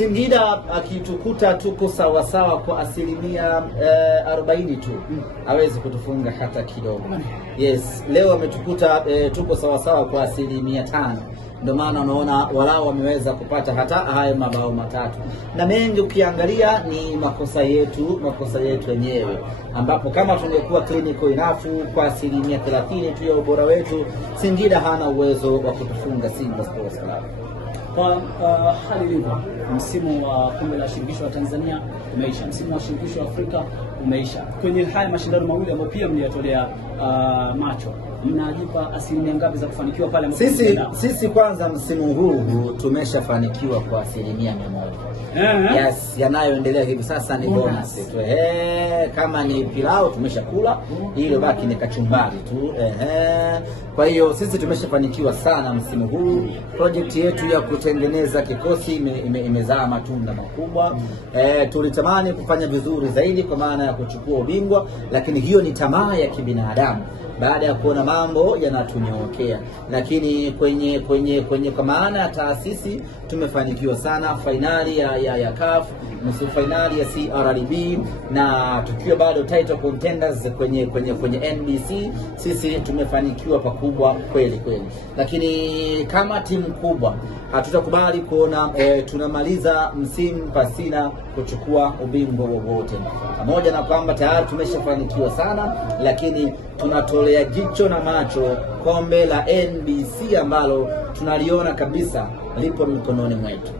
Singida akitukuta tuko sawa sawa kwa asilimia 40 tu, hawezi kutufunga hata kidogo. Yes, leo ametukuta tuko sawa sawa kwa asilimia 5. Ndio maana unaona walao wameweza kupata hata haya mabao matatu. Na mengi ukiangalia ni makosa yetu wenyewe, ambapo kama tungekuwa clinical enough kwa asilimia 30 tu ya ubora wetu, Singida hana uwezo wa kutufunga Simba Sports Club. Kwa hali ilivyo, msimu wa kombe la shirikisho la Tanzania umeisha, msimu wa shirikisho la Afrika umeisha. Kwenye haya mashindano mawili ambayo pia mliyatolea macho, mnajipa asilimia ngapi za kufanikiwa pale? Sisi kwanza msimu huu tumeshafanikiwa kwa asilimia 100. Yes, yanayoendelea hivi sasa ni bonus tu. Kama ni pilau tumeshakula, ile baki ni kachumbari tu. Kwa hiyo sisi tumeshafanikiwa sana msimu huu. Project yetu ya kutengeneza kikosi imezaa matunda makubwa. Tulitamani kufanya vizuri zaidi kwa maana ya kuchukua ubingwa, lakini hiyo ni tamaa ya kibinadamu baada ya kuona mambo yanatunyokea. Lakini kwenye kwa maana ya taasisi tumefanikiwa sana. Finali ya CAF, nusu finali ya CRDB, na tukiwa bado title contenders kwenye NBC, sisi tumefanikiwa pakubwa kweli. Lakini kama timu kubwa hatutakubali kuona tunamaliza msimu pasina kuchukua ubingwa wowote. Pamoja na kwamba tayari tumeshafanikiwa sana, lakini tunatolea jicho na macho kombe la NBC ambalo tunaliona kabisa lipo mikononi mwetu.